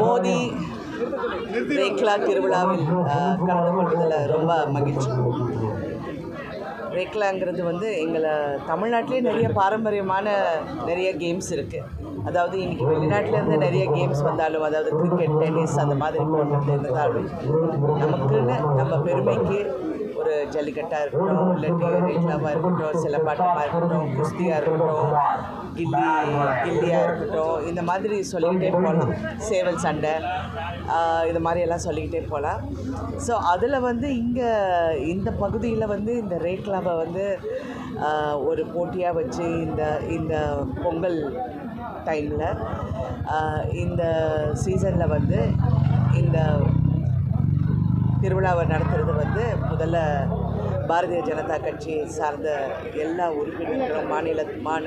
மோதி ரேக்லா திருவிழாவில் கலந்து கொண்டதில் ரொம்ப மகிழ்ச்சி. ரேக்லாங்கிறது வந்து எங்களை தமிழ்நாட்டிலே நிறைய பாரம்பரியமான நிறைய கேம்ஸ் இருக்குது அதாவது இன்னைக்கு வெளிநாட்டிலேருந்து நிறைய கேம்ஸ் வந்தாலும் அதாவது கிரிக்கெட் டென்னிஸ் அந்த மாதிரி போட்டு இருந்தாலும் நமக்குன்னு நம்ம பெருமைக்கு ஒரு ஜல்லிக்கட்டாக இருக்கட்டும் இல்லாட்டி ரேக்லாவாக இருக்கட்டும் சிலம்பாட்டமாக இருக்கட்டும் குஸ்தியாக இருக்கட்டும் கில்லி கில்லியாக இருக்கட்டும் இந்த மாதிரி சொல்லிக்கிட்டே போகலாம் சேவல் சண்டை இது மாதிரி எல்லாம் சொல்லிக்கிட்டே போகலாம் ஸோ அதில் வந்து இங்கே இந்த பகுதியில் வந்து இந்த ரேக்லாவை வந்து ஒரு போட்டியாக வச்சு இந்த இந்த பொங்கல் டைமில் இந்த சீசனில் வந்து இந்த திருவிழாவை நடத்துறது வந்து முதல்ல பாரதிய ஜனதா கட்சி சார்ந்த எல்லா உறுப்பினர்களும் மாநில மாந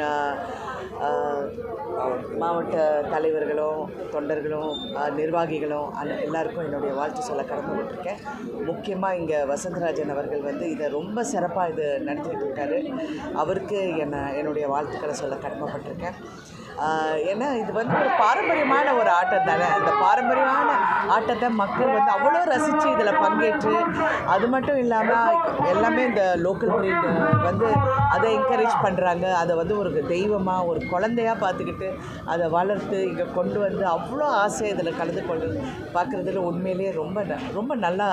மாவட்ட தலைவர்களும் தொண்டர்களும் நிர்வாகிகளும் அந்த எல்லாருக்கும் என்னுடைய வாழ்த்து சொல்ல கடமைப்பட்டிருக்கேன். முக்கியமாக இங்கே வசந்தராஜன் அவர்கள் வந்து இதை ரொம்ப சிறப்பாக இது நடத்திக்கிட்டு இருக்காரு. அவருக்கு என்ன என்னுடைய வாழ்த்துக்களை சொல்ல கடமைப்பட்டிருக்கேன். ஏன்னா இது வந்து ஒரு பாரம்பரியமான ஒரு ஆட்டம் தானே? அந்த பாரம்பரியமான ஆட்டத்தை மக்கள் வந்து அவ்வளோ ரசித்து இதில் பங்கேற்று அது மட்டும் இல்லாமல் எல்லாமே இந்த லோக்கல் breed வந்து அதை என்கரேஜ் பண்ணுறாங்க அதை வந்து ஒரு தெய்வமாக ஒரு குழந்தையாக பார்த்துக்கிட்டு அதை வளர்த்து இங்கே கொண்டு வந்து அவ்வளோ ஆசை இதில் கலந்து கொண்டு பார்க்குறதுல உண்மையிலேயே ரொம்ப ரொம்ப நல்லா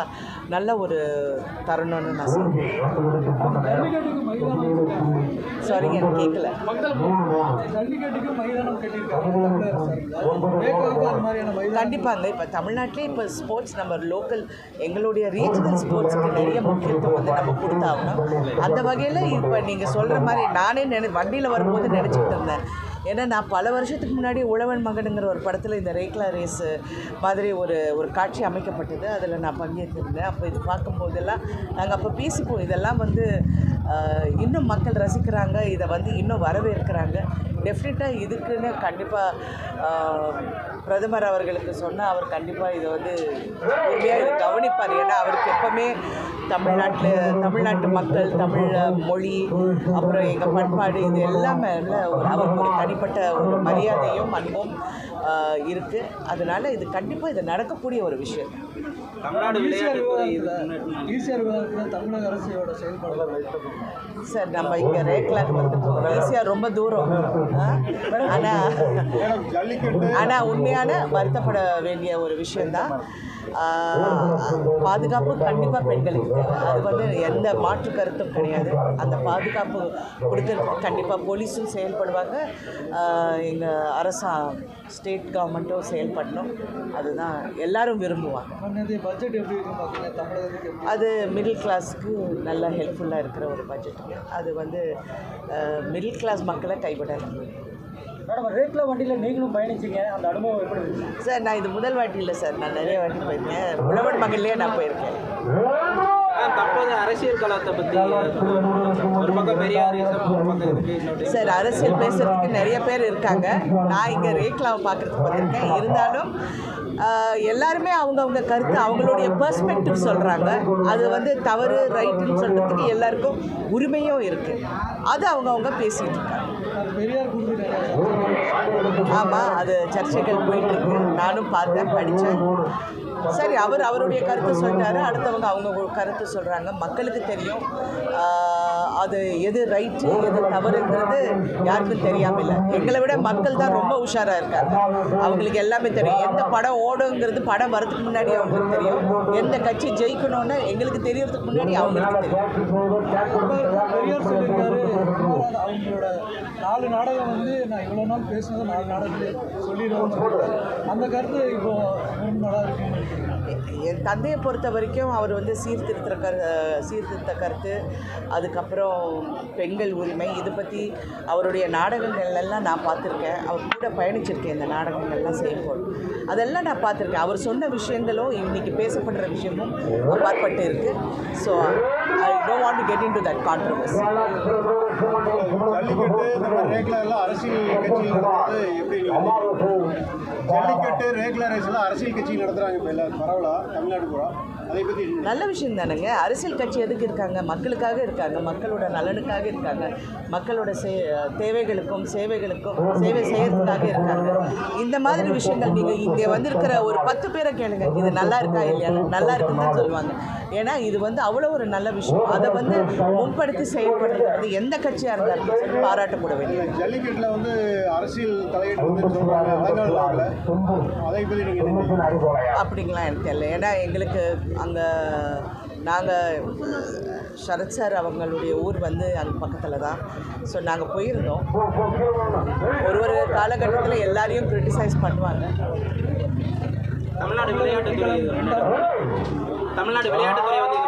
நல்ல ஒரு தருணம்னு நான் சொல்லுவேன் சாரிங்க எனக்கு கேட்கல. கண்டிப்பாங்க. இப்போ தமிழ்நாட்டிலே இப்போ ஸ்போர்ட்ஸ் நம்ம லோக்கல் எங்களுடைய ரீஜனல் ஸ்போர்ட்ஸுக்கு நிறைய முக்கியத்துவம் வந்து நம்ம கொடுத்தாகணும் அந்த வகையில் இப்போ நீங்கள் சொல்கிற மாதிரி நானே நினை வண்டியில் வரும்போது நினச்சிக்கிட்டு இருந்தேன். ஏன்னா நான் பல வருஷத்துக்கு முன்னாடி உழவன் மகனுங்கிற ஒரு படத்தில் இந்த ரேக்லா ரேஸு மாதிரி ஒரு ஒரு காட்சி அமைக்கப்பட்டது. அதில் நான் பங்கேற்றிருந்தேன். அப்போ இது பார்க்கும்போதெல்லாம் நாங்கள் அப்போ பேசிப்போம். இதெல்லாம் வந்து இன்னும் மக்கள் ரசிக்கிறாங்க. இதை வந்து இன்னும் வரவேற்கிறாங்க. டெஃபினட்டாக இதுக்குன்னு கண்டிப்பாக பிரதமர் அவர்களுக்கு சொன்னால் அவர் கண்டிப்பாக இதை வந்து உண்மையாக இதை கவனிப்பார். ஏன்னா அவருக்கு எப்போவுமே தமிழ்நாட்டில் தமிழ்நாட்டு மக்கள் தமிழ் மொழி அப்புறம் எங்கள் பண்பாடு இது எல்லாமே அவருக்கு ஒரு தனிப்பட்ட ஒரு மரியாதையும் அன்பும் இருக்குது அதனால் இது கண்டிப்பாக இது நடக்கக்கூடிய ஒரு விஷயம். தமிழ்நாடு விவகாரத்தில் தமிழக அரசோட செயல்பாடு சார் நம்ம இங்கே ரேக்லாக் வந்துட்டோம் ஈஸியாக ரொம்ப தூரம். ஆனால் ஆனால் உண்மையான வருத்தப்பட வேண்டிய ஒரு விஷயந்தான் பாதுகாப்பு கண்டிப்பாக பெண்களுக்கு தேவை. அது வந்து எந்த மாற்று கருத்தும் கிடையாது. அந்த பாதுகாப்பு கொடுக்கறதுக்கு கண்டிப்பாக போலீஸும் செயல்படுவாங்க. எங்கள் அரசா ஸ்டேட் கவர்மெண்ட்டும் செயல்படணும். அதுதான் எல்லாரும் விரும்புவாங்க. பட்ஜெட் எப்படி இருக்குன்னு அது மிடில் கிளாஸ்க்கு நல்ல ஹெல்ப்ஃபுல்லாக இருக்கிற ஒரு பட்ஜெட்டுங்க அது வந்து மிடில் கிளாஸ் மக்களை கைவிடலாம் மேடம் ரேக்லா வண்டியில் நீங்களும் பயணிச்சீங்க. அந்த அனுபவம் எப்படி சார் நான் இது முதல் வாட்டி இல்லை சார். நான் நிறைய வாட்டி போயிருக்கேன். உழவன் மகள்லேயே நான் போயிருக்கேன். சார் அரசியல் பேசுறதுக்கு நிறைய பேர் இருக்காங்க. நான் இங்கே ரேக்லாவை பார்க்குறதுக்கு வந்திருக்கேன். இருந்தாலும் எல்லாருமே அவங்கவுங்க கருத்து அவங்களுடைய பெர்ஸ்பெக்டிவ் சொல்கிறாங்க அது வந்து தவறு ரைட்டுன்னு சொல்கிறதுக்கு எல்லாருக்கும் உரிமையும் இருக்குது அது அவங்கவுங்க பேசிகிட்டு இருக்காங்க. பெரியார் ஆமாம் அது சர்ச்சைகள் போயிட்டுருக்கு. நானும் பார்த்தேன் படித்தேன். சரி அவர் அவருடைய கருத்து சொல்லிட்டாரு. அடுத்தவங்க அவங்க கருத்து சொல்கிறாங்க மக்களுக்கு தெரியும். அது எது ரைட்டு எது தவறுங்கிறது யாருக்கும் தெரியாமல் இல்லை எங்களை விட மக்கள் தான் ரொம்ப உஷாராக இருக்காங்க. அவங்களுக்கு எல்லாமே தெரியும். எந்த படம் ஓடுங்கிறது படம் வரதுக்கு முன்னாடி அவங்களுக்கு தெரியும். எந்த கட்சி ஜெயிக்கணும்னு எங்களுக்கு தெரியறதுக்கு முன்னாடி அவங்களுக்கு தெரியும். பெரியார் அவங்களோட நாலு நாடகம் வந்து நான் இவ்வளோ நாள் பேசினதை நாலு நாடகத்தில் சொல்லிடுவோம்னு அந்த கருத்து இப்போ நல்லா இருக்கும் என் தந்தையை பொறுத்த வரைக்கும் அவர் வந்து சீர்திருத்த கரு சீர்திருத்த கருத்து அதுக்கப்புறம் பெண்கள் உரிமை இதை பற்றி அவருடைய நாடகங்கள் எல்லாம் நான் பார்த்துருக்கேன். அவர் கூட பயணிச்சிருக்கேன் இந்த நாடகங்கள்லாம் செய்யும்போது. அதெல்லாம் நான் பார்த்துருக்கேன். அவர் சொன்ன விஷயங்களும் இன்றைக்கி பேசப்படுற விஷயமும் அப்பாற்பட்டு இருக்குது so I don't want to get into that controversy jallikattu இந்த எல்லாம் அரசியல் கட்சி எப்படி அரசியல் நடத்துறாங்க இப்போ எல்லாம் பரவலா தமிழ்நாடு பூரா. நல்ல விஷயம் தானேங்க. அரசியல் கட்சி எதுக்கு இருக்காங்க? மக்களுக்காக இருக்காங்க. மக்களோட நலனுக்காக இருக்காங்க. மக்களோட சே தேவைகளுக்கும் சேவைகளுக்கும் சேவை செய்யறதுக்காக இருக்காங்க. இந்த மாதிரி விஷயங்கள் நீங்கள் இங்கே வந்திருக்கிற ஒரு பத்து பேரை கேளுங்க. இது நல்லா இருக்கா இல்லையா? நல்லா இருக்குன்னு தான் சொல்லுவாங்க. ஏன்னா இது வந்து அவ்வளோ ஒரு நல்ல விஷயம். அதை வந்து முன்படுத்தி செயல்படுறது வந்து எந்த கட்சியாக இருந்தாலும் பாராட்டப்பட வேண்டியது. ஜல்லிக்கட்டில் வந்து அரசியல் தலையீடு? அப்படிங்களாம் எனக்கு தெரியல. ஏன்னா எங்களுக்கு அங்கே நாங்கள் சரத் சார் அவங்களுடைய ஊர் வந்து அங்கே பக்கத்தில் தான் ஸோ நாங்கள் போயிருந்தோம். ஒரு ஒரு காலகட்டத்தில் எல்லாரையும் கிரிட்டிசைஸ் பண்ணுவாங்க. தமிழ்நாடு விளையாட்டுத்துறை. தமிழ்நாடு விளையாட்டுத்துறை வந்து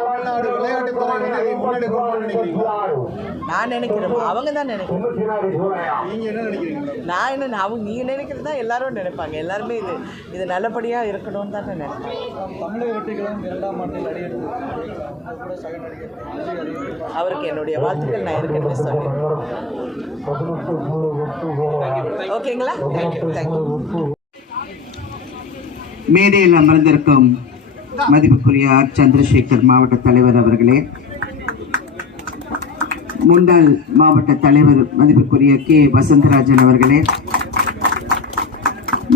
தமிழ்நாடு விளையாட்டுத்துறை வந்து நான் நினைக்கிறேன் அவங்க தான் நினைக்கிறேன் நீங்கள் என்ன நினைக்கிறீங்க நான் என்ன அவங்க நீங்கள் நினைக்கிறது தான் எல்லாரும் நினைப்பாங்க. எல்லாருமே இது இது நல்லபடியாக இருக்கணும்னு தான் நான் நினைப்பேன் தமிழக வெற்றிகளும் இரண்டாம் ஆண்டில் அவருக்கு என்னுடைய வாழ்த்துக்கள் நான் ஏற்கனவே சொன்னேன். ஓகேங்களா? தேங்க்யூ தேங்க்யூ மேடையில் அமர்ந்திருக்கும் மதிப்புக்குரிய ஆர். சந்திரசேகர் மாவட்ட தலைவர் அவர்களே முன்னாள் மாவட்ட தலைவர் மதிப்புக்குரிய கே. வசந்தராஜன் அவர்களே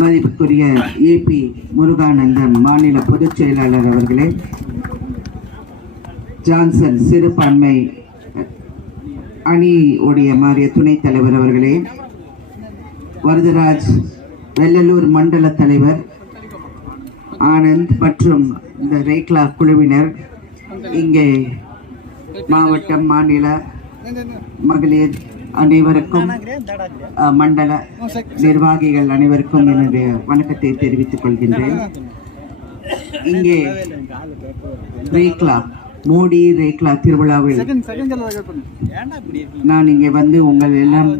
மதிப்புக்குரிய ஏபி முருகானந்தம் மாநில பொதுச் செயலாளர் அவர்களே ஜான்சன் சிறுபான்மை அணி உடைய மாறிய துணைத் தலைவர் அவர்களே வரதராஜ் வெள்ளலூர் மண்டல தலைவர் ஆனந்த் மற்றும் இந்த ரேக்லா குழுவினர் இங்கே மாவட்டம் மாநில மகளிர் அனைவருக்கும் மண்டல நிர்வாகிகள் அனைவருக்கும் என்னுடைய வணக்கத்தை தெரிவித்துக் கொள்கின்றேன். இங்கே ரேக்லா மோடி ரேக்லா திருவிழாவில் நான் இங்கே வந்து உங்கள் எல்லாம்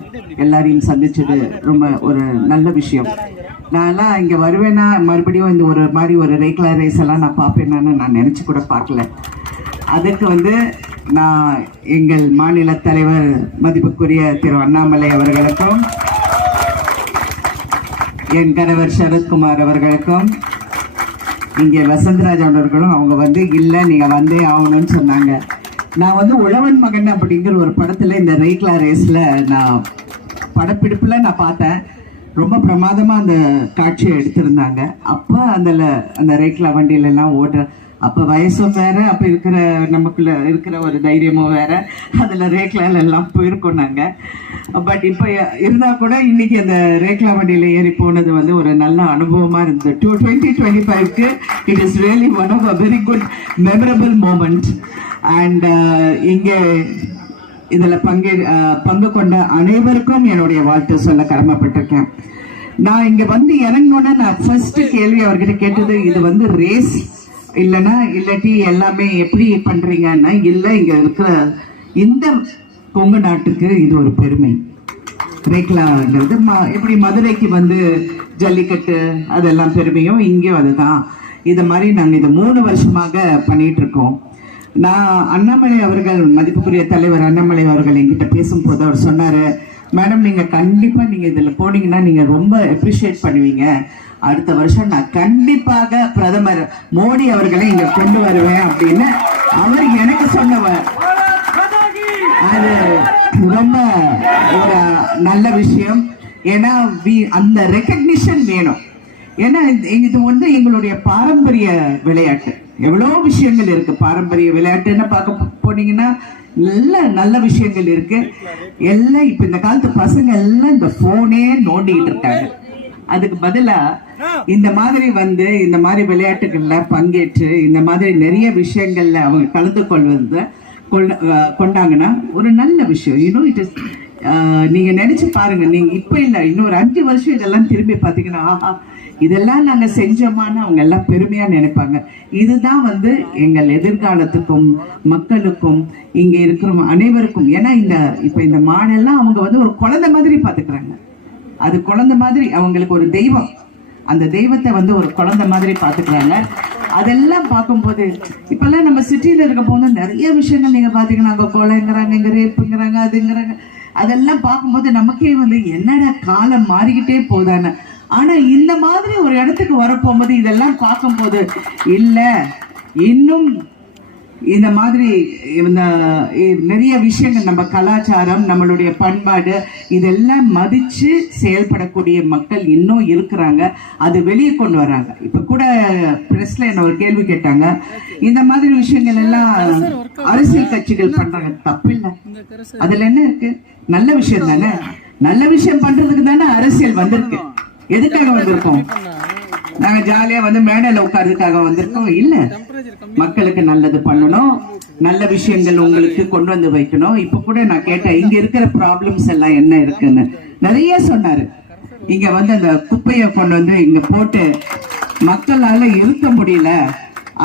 எல்லாரையும் சந்திச்சது ரொம்ப ஒரு நல்ல விஷயம். நான்லாம் இங்கே வருவேன்னா மறுபடியும் இந்த ஒரு மாதிரி ஒரு ரேக்லா ரேஸ் எல்லாம் நான் பார்ப்பேன்னு நான் நினச்சி கூட பார்க்கல. அதுக்கு வந்து நான் எங்கள் மாநில தலைவர் மதிப்புக்குரிய திரு அண்ணாமலை அவர்களுக்கும் என் கணவர் சரத்குமார் அவர்களுக்கும் இங்கே வசந்தராஜ் அவர்களும் அவங்க வந்து இல்லை நீங்கள் வந்தே ஆகணும்னு சொன்னாங்க. நான் வந்து உழவன் மகன் அப்படிங்கிற ஒரு படத்தில் இந்த ரேக்லா ரேஸில் நான் படப்பிடிப்பில் நான் பார்த்தேன். ரொம்ப பிரமாதமாக அந்த காட்சியை எடுத்திருந்தாங்க. அப்போ அதில் அந்த ரேக்லா வண்டியிலலாம் ஓடுற அப்போ வயசும் வேற அப்போ இருக்கிற நமக்குள்ள இருக்கிற ஒரு தைரியமும் வேற. அதில் ரேக்லால எல்லாம் போயிருக்கோம் நாங்கள் பட் இப்போ இருந்தால் கூட இன்னைக்கு அந்த ரேக்லா வண்டியில் ஏறி போனது வந்து ஒரு நல்ல அனுபவமாக இருந்தது. டூ டுவெண்ட்டி டுவெண்ட்டி ஃபைவ்க்கு it is really one of a very good memorable moment and இங்கே இதில் பங்கே uh, பங்கு கொண்ட அனைவருக்கும் என்னுடைய வாழ்த்து சொல்ல கடமைப்பட்டிருக்கேன். நான் இங்கே வந்து இறங்கணும்னா நான் ஃபர்ஸ்ட் கேள்வி அவர்கிட்ட கேட்டது இது வந்து ரேஸ் இல்லைன்னா இல்லாட்டி எல்லாமே எப்படி பண்ணுறீங்கன்னா இல்லை இங்கே இருக்கிற இந்த கொங்கு நாட்டுக்கு இது ஒரு பெருமை. ரேக்லாங்கிறது ம- எப்படி மதுரைக்கு வந்து ஜல்லிக்கட்டு அதெல்லாம் பெருமையும் இங்கேயும் அதுதான். இதை மாதிரி நாங்கள் இதை மூணு வருஷமாக பண்ணிகிட்ருக்கோம் இருக்கோம். நான் அண்ணாமலை அவர்கள் மதிப்புக்குரிய தலைவர் அண்ணாமலை அவர்கள் என்கிட்ட பேசும்போது அவர் சொன்னார் மேடம் நீங்கள் கண்டிப்பாக நீங்கள் இதில் போனீங்கன்னா நீங்கள் ரொம்ப அப்ரிஷியேட் பண்ணுவீங்க. அடுத்த வருஷம் நான் கண்டிப்பாக பிரதமர் மோடி அவர்களை இங்க கொண்டு வருவேன் அப்படின்னு அவர் எனக்கு சொன்னவர். அது ரொம்ப ஒரு நல்ல விஷயம். ஏன்னா அந்த ரெக்கக்னிஷன் வேணும். ஏன்னா இது- இது வந்து எங்களுடைய பாரம்பரிய விளையாட்டு. எவ்வளோ விஷயங்கள் இருக்கு. பாரம்பரிய விளையாட்டுன்னு பார்க்க போனீங்கன்னா நல்ல நல்ல விஷயங்கள் இருக்கு. எல்லாம் இப்போ இந்த காலத்து பசங்க எல்லாம் இந்த ஃபோனே நோண்டிக்கிட்டு இருக்காங்க. அதுக்கு பதிலாக இந்த மாதிரி வந்து இந்த மாதிரி விளையாட்டுகள்ல பங்கேற்று இந்த மாதிரி நிறைய விஷயங்கள்ல அவங்க கலந்து கொள்வது கொண்டாங்கன்னா ஒரு நல்ல விஷயம். இன்னும் இட் இஸ் நீங்க நினைச்சு பாருங்க நீங்க இப்ப இல்ல இன்னொரு அஞ்சு வருஷம் இதெல்லாம் திரும்பி பாத்தீங்கன்னா ஆஹா இதெல்லாம் நாங்க செஞ்சோமான்னு அவங்க எல்லாம் பெருமையா நினைப்பாங்க. இதுதான் வந்து எங்கள் எதிர்காலத்துக்கும் மக்களுக்கும் இங்க இருக்கிற அனைவருக்கும். ஏன்னா இந்த இப்ப இந்த மாடெல்லாம் அவங்க வந்து ஒரு குழந்தை மாதிரி பாத்துக்கிறாங்க அது குழந்தை மாதிரி அவங்களுக்கு ஒரு தெய்வம். அந்த தெய்வத்தை வந்து ஒரு குழந்தை மாதிரி பார்த்துக்கிறாங்க. அதெல்லாம் பார்க்கும்போது இப்போல்லாம் நம்ம சிட்டியில் இருக்க போது நிறைய விஷயங்கள் நீங்கள் பார்த்தீங்கன்னா அங்கே கொலைங்கிறாங்க இங்கே ரேப்புங்கிறாங்க அதுங்கிறாங்க. அதெல்லாம் பார்க்கும்போது நமக்கே வந்து என்னடா காலம் மாறிக்கிட்டே போதானே ஆனால் இந்த மாதிரி ஒரு இடத்துக்கு வரப்போகும்போது இதெல்லாம் பார்க்கும்போது இல்லை இன்னும் இந்த மாதிரி இந்த நிறைய விஷயங்கள் நம்ம கலாச்சாரம் நம்மளுடைய பண்பாடு இதெல்லாம் மதிச்சு செயல்படக்கூடிய மக்கள் இன்னும் இருக்கிறாங்க. அது வெளியே கொண்டு வராங்க. இப்ப கூட பிரஸ்ல என்ன ஒரு கேள்வி கேட்டாங்க. இந்த மாதிரி விஷயங்கள் எல்லாம் அரசியல் கட்சிகள் பண்றாங்க. தப்பில்லை. அதுல என்ன இருக்கு? நல்ல விஷயம் தானே? நல்ல விஷயம் பண்றதுக்கு தானே அரசியல் வந்திருக்கு. எதுக்காக வந்திருக்கோம்? நாங்க ஜாலியா வந்து மேடையில உட்கார்றதுக்காக வந்திருக்கோம். இல்ல மக்களுக்கு நல்லது பண்ணணும். நல்ல விஷயங்கள் உங்களுக்கு கொண்டு வந்து வைக்கணும். இப்ப கூட நான் கேட்டேன் இங்க இருக்கிற ப்ராப்ளம்ஸ் எல்லாம் என்ன இருக்குன்னு. நிறைய சொன்னாரு. இங்க வந்து அந்த குப்பையை கொண்டு வந்து இங்க போட்டு மக்களால இருக்க முடியல.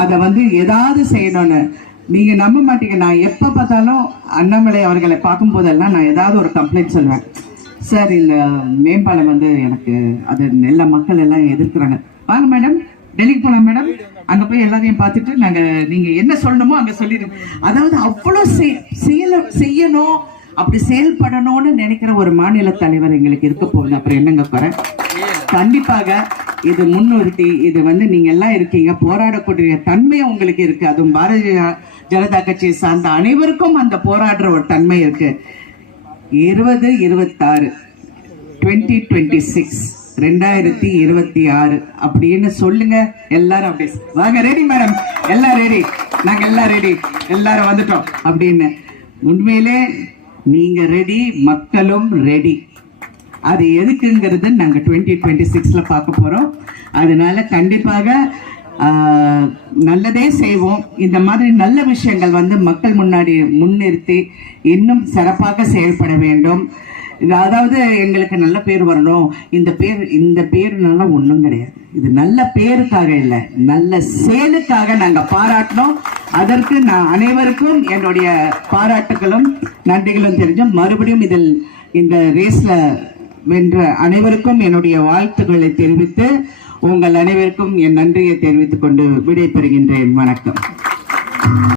அதை வந்து ஏதாவது செய்யணும்னு. நீங்க நம்ப மாட்டீங்க. நான் எப்ப பார்த்தாலும் அண்ணாமலை அவர்களை பார்க்கும் போதெல்லாம் நான் ஏதாவது ஒரு கம்ப்ளைண்ட் சொல்லுவேன் சார் இந்த மேம்பாலம் வந்து எனக்கு அது எல்லா மக்கள் எல்லாம் எதிர்க்கிறாங்க. வாங்க மேடம். டெல்லிக்கு போலாம் மேடம். அங்க போய் எல்லாரையும் பார்த்துட்டு நாங்க நீங்க என்ன சொல்லணுமோ அங்க சொல்லிடுங்க அதாவது அவ்வளவு செய்- செய்யல செய்யணும் அப்படி செயல்படணும்னு நினைக்கிற ஒரு மாநில தலைவர் எங்களுக்கு இருக்க போகுது. அப்புறம் என்னங்க குறை? கண்டிப்பாக இது முன்னிறுத்தி இது வந்து நீங்க எல்லாம் இருக்கீங்க. போராடக்கூடிய தன்மை உங்களுக்கு இருக்கு. அதுவும் பாரதிய ஜனதா கட்சியை சார்ந்த அனைவருக்கும் அந்த போராடுற ஒரு தன்மை இருக்கு. இருபது இருபத்தாறு டுவெண்ட்டி டுவெண்ட்டி சிக்ஸ் ரெண்டாயிரத்தி இருபத்தி ஆறு. அப்படின்னு சொல்லுங்க. எல்லாரும் அப்படி வாங்க ரெடி மேடம் எல்லாம் ரெடி நாங்க எல்லாம் ரெடி எல்லாரும் வந்துட்டோம் அப்படின்னு. உண்மையிலே நீங்க ரெடி மக்களும் ரெடி அது எதுக்குங்கிறது நாங்க டுவெண்ட்டி டுவெண்ட்டி சிக்ஸ்ல பார்க்க போறோம். அதனால கண்டிப்பாக நல்லதே செய்வோம். இந்த மாதிரி நல்ல விஷயங்கள் வந்து மக்கள் முன்னாடி முன்னிறுத்தி இன்னும் சிறப்பாக செயல்பட வேண்டும். அதாவது எங்களுக்கு நல்ல பேர் வரணும். இந்த பேர் இந்த பேருனால ஒன்றும் கிடையாது. இது நல்ல பேருக்காக இல்லை நல்ல செயலுக்காக நாங்கள் பாராட்டினோம் அதற்கு நான் அனைவருக்கும் என்னுடைய பாராட்டுகளும் நன்றிகளும் தெரிஞ்சோம் மறுபடியும் இதில் இந்த ரேஸில் வென்ற அனைவருக்கும் என்னுடைய வாழ்த்துக்களை தெரிவித்து உங்கள் அனைவருக்கும் என் நன்றியை தெரிவித்துக் கொண்டு விடைபெறுகின்றேன். வணக்கம்.